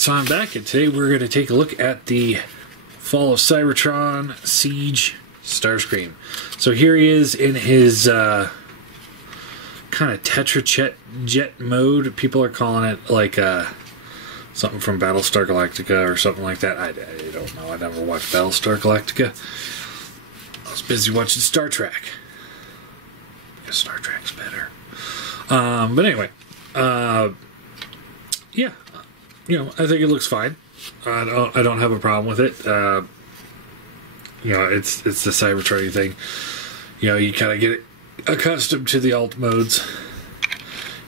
So I'm back, and today we're going to take a look at the Fall of Cybertron Siege Starscream. So here he is in his kind of Tetra jet mode. People are calling it like something from Battlestar Galactica or something like that. I don't know. I never watched Battlestar Galactica. I was busy watching Star Trek. Because Star Trek's better. But anyway, yeah. You know, I think it looks fine. I don't have a problem with it. You know, it's the Cybertron thing. You know, you kind of get accustomed to the alt modes.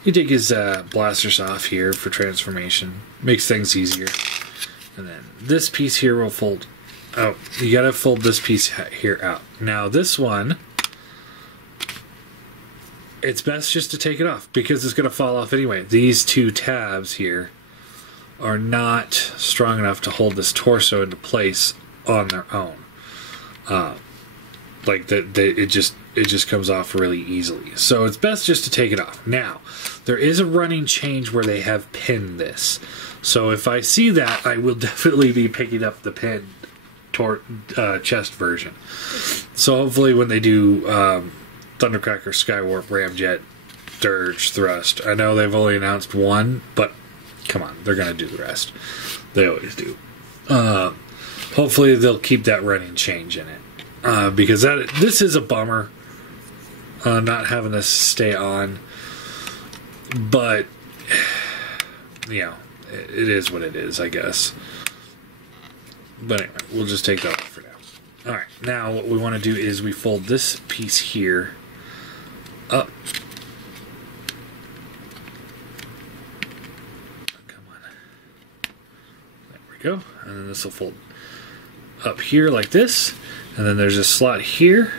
You take his blasters off here for transformation. Makes things easier. And then this piece here will fold out. You gotta fold this piece here out. Now this one, it's best just to take it off because it's gonna fall off anyway. These two tabs here are not strong enough to hold this torso into place on their own. It just comes off really easily. So it's best just to take it off. Now, there is a running change where they have pinned this. So if I see that, I will definitely be picking up the pinned chest version. So hopefully when they do Thundercracker, Skywarp, Ramjet, Dirge, Thrust, I know they've only announced one, but come on, they're going to do the rest. They always do. Hopefully they'll keep that running change in it. Because this is a bummer, not having this stay on. But, you know, it is what it is, I guess. But anyway, we'll just take that off for now. Alright, now what we want to do is we fold this piece here up. Go, and then this will fold up here like this, and then there's a slot here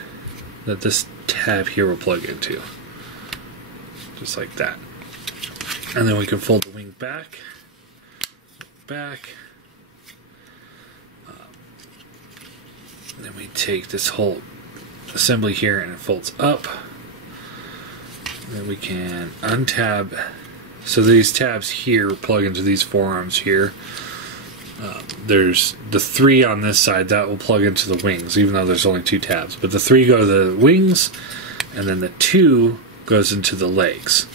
that this tab here will plug into, just like that. And then we can fold the wing back, and then we take this whole assembly here and it folds up. And then we can untab. So these tabs here plug into these forearms here. There's the 3 on this side that will plug into the wings, even though there's only 2 tabs. But the 3 go to the wings, and then the 2 goes into the legs.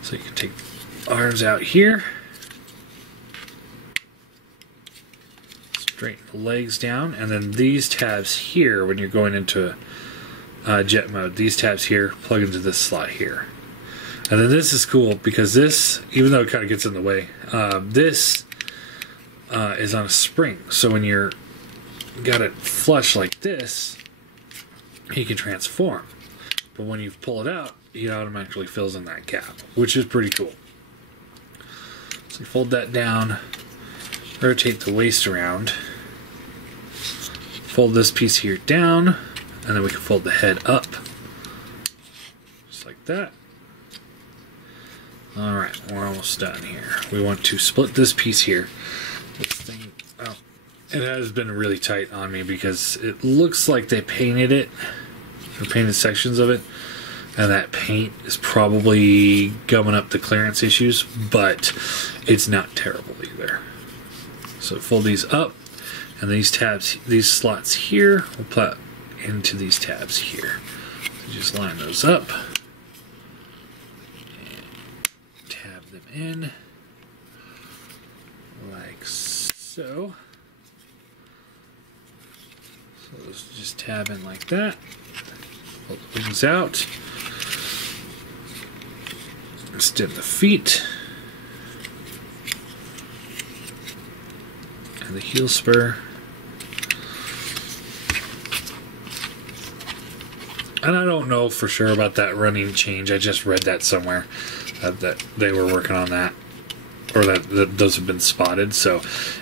So you can take the arms out here, straighten the legs down, and then these tabs here, when you're going into jet mode, these tabs here plug into this slot here. And then this is cool because this, even though it kind of gets in the way, this is on a spring, so when you're got it flush like this, he can transform. But when you pull it out, he automatically fills in that gap, which is pretty cool. So you fold that down, rotate the waist around, fold this piece here down, and then we can fold the head up, just like that. Alright, we're almost done here. We want to split this piece here. This thing, oh, it has been really tight on me because it looks like they painted it, or painted sections of it, and that paint is probably gumming up the clearance issues, but it's not terrible either. So fold these up, and these tabs, these slots here, will put into these tabs here. So just line those up, and tab them in. Like so. So let's just tab in like that. Pull the wings out. Extend the feet. And the heel spur. And I don't know for sure about that running change. I just read that somewhere that they were working on that. Or that those have been spotted. So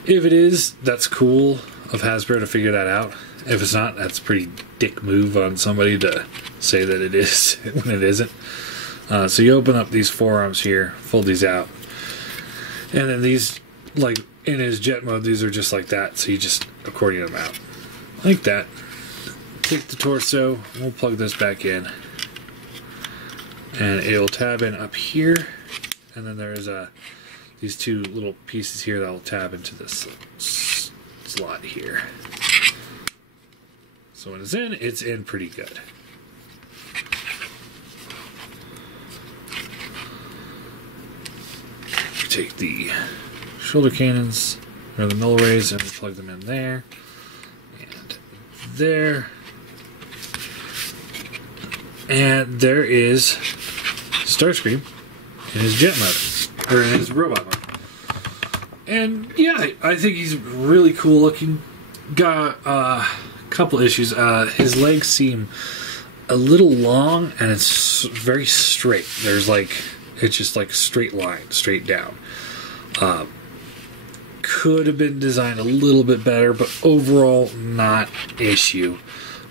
if it is, that's cool of Hasbro to figure that out. If it's not, that's a pretty dick move on somebody to say that it is when it isn't. So you open up these forearms here, fold these out. And then these, like in his jet mode, these are just like that. So you just accordion them out. Like that. Take the torso, we'll plug this back in. And it'll tab in up here. And then there's these two little pieces here that will tab into this slot here. So when it's in pretty good. Take the shoulder cannons or the null rays and plug them in there and there. And there is Starscream in his jet mode, or in his robot mode. And yeah, I think he's really cool looking. Got a couple issues. His legs seem a little long, and it's very straight. There's it's just like a straight line, straight down. Could have been designed a little bit better, but overall, not issue.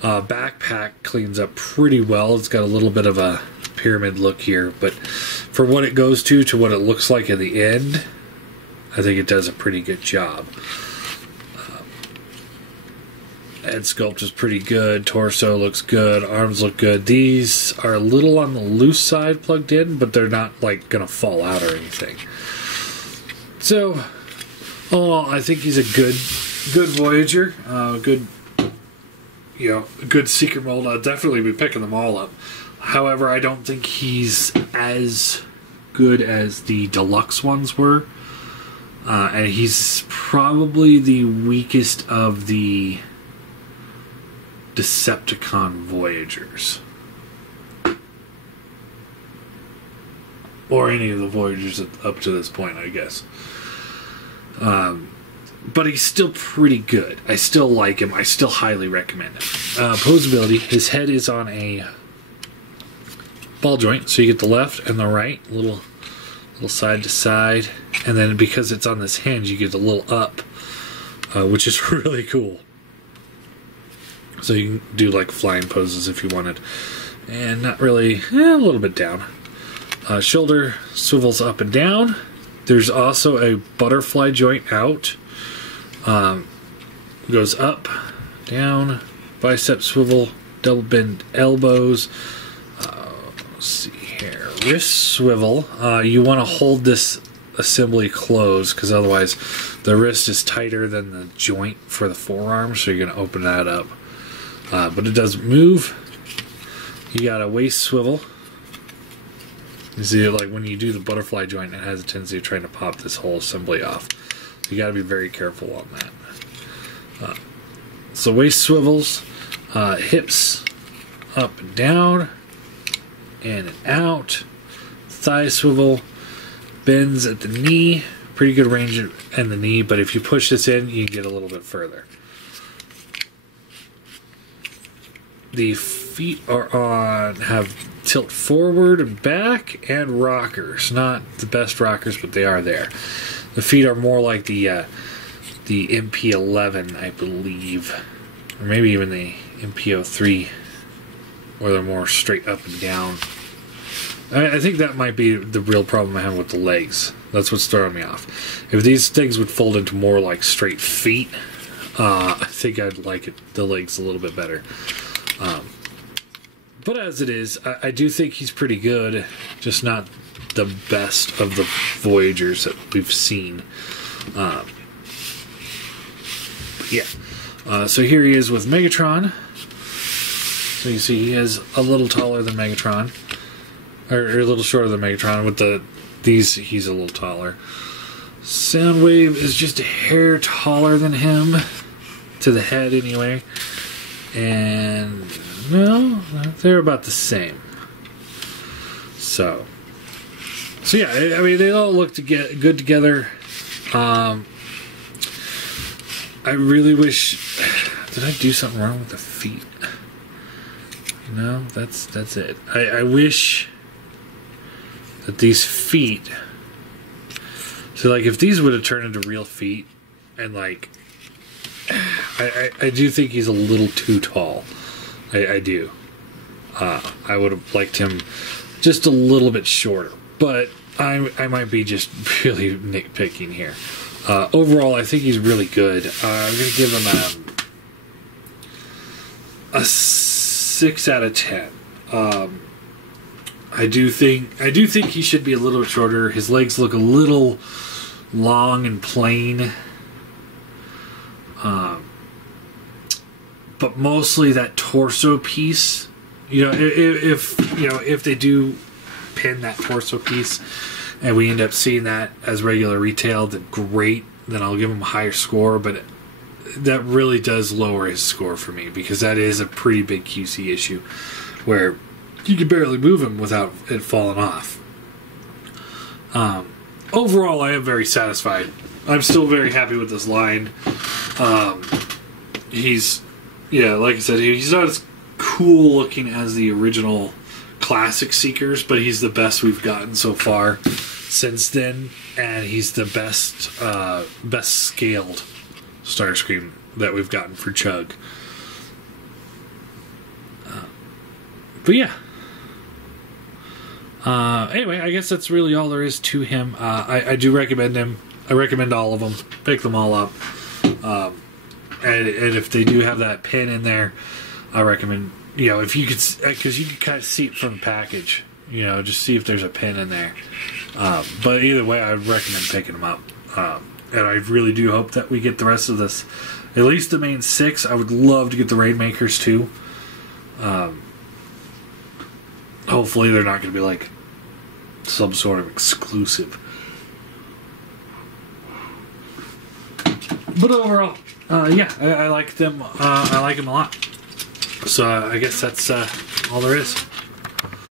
Backpack cleans up pretty well. It's got a little bit of a pyramid look here, but for what it goes to what it looks like at the end, I think it does a pretty good job. Head sculpt is pretty good. Torso looks good. Arms look good. These are a little on the loose side plugged in, but they're not gonna fall out or anything. So, all in all, I think he's a good Voyager. Good secret mold. I'll definitely be picking them all up. However, I don't think he's as good as the deluxe ones were. And he's probably the weakest of the Decepticon Voyagers. Or any of the Voyagers up to this point, I guess. But he's still pretty good. I still like him. I still highly recommend him. Posability. His head is on a ball joint, so you get the left and the right, little side to side, and then because it's on this hinge, you get a little up, which is really cool. So you can do flying poses if you wanted, and not really, a little bit down. Shoulder swivels up and down. There's also a butterfly joint out. Goes up, down, bicep swivel, double bend elbows. Let's see here. Wrist swivel. You want to hold this assembly closed because otherwise the wrist is tighter than the joint for the forearm, so you're going to open that up. But it doesn't move. You got a waist swivel. You see, when you do the butterfly joint, it has a tendency of trying to pop this whole assembly off. You got to be very careful on that. So waist swivels, hips up and down, in and out, thigh swivel, bends at the knee, pretty good range in the knee, but if you push this in, you can get a little bit further. The feet have tilt forward and back and rockers. Not the best rockers, but they are there. The feet are more like the MP11, I believe, or maybe even the MP03, where they're more straight up and down. I think that might be the real problem I have with the legs. That's what's throwing me off. If these things would fold into more like straight feet, I think I'd like the legs a little bit better. But as it is, I do think he's pretty good, just not the best of the Voyagers that we've seen. So here he is with Megatron. So you see he is a little taller than Megatron, or a little shorter than Megatron. With these, he's a little taller. Soundwave is just a hair taller than him, to the head anyway. And no, they're about the same. So yeah, I mean, they all look good together. I really wish. Did I do something wrong with the feet? No, that's it. I wish that these feet. So if these would have turned into real feet, and I do think he's a little too tall. I do. I would have liked him just a little bit shorter, but I might be just really nitpicking here. Overall, I think he's really good. I'm going to give him a 6 out of 10. I do think he should be a little bit shorter. His legs look a little long and plain. But mostly that torso piece. You know, if they do pin that torso piece, and we end up seeing that as regular retail, then great. Then I'll give him a higher score. But that really does lower his score for me, because that is a pretty big QC issue, where you can barely move him without it falling off. Overall, I am very satisfied. I'm still very happy with this line. Like I said, he's not as cool looking as the original classic Seekers, but he's the best we've gotten so far since then, and he's the best scaled Starscream that we've gotten for Chug. But yeah. Anyway, I guess that's really all there is to him. I do recommend him. I recommend all of them. Pick them all up. And if they do have that pin in there, I recommend, if you could, because you can kind of see it from the package, just see if there's a pin in there. But either way, I would recommend picking them up. And I really do hope that we get the rest of this, at least the main 6. I would love to get the Rainmakers too. Hopefully they're not going to be like some sort of exclusive. But overall, I like them. I like them a lot. So I guess that's all there is.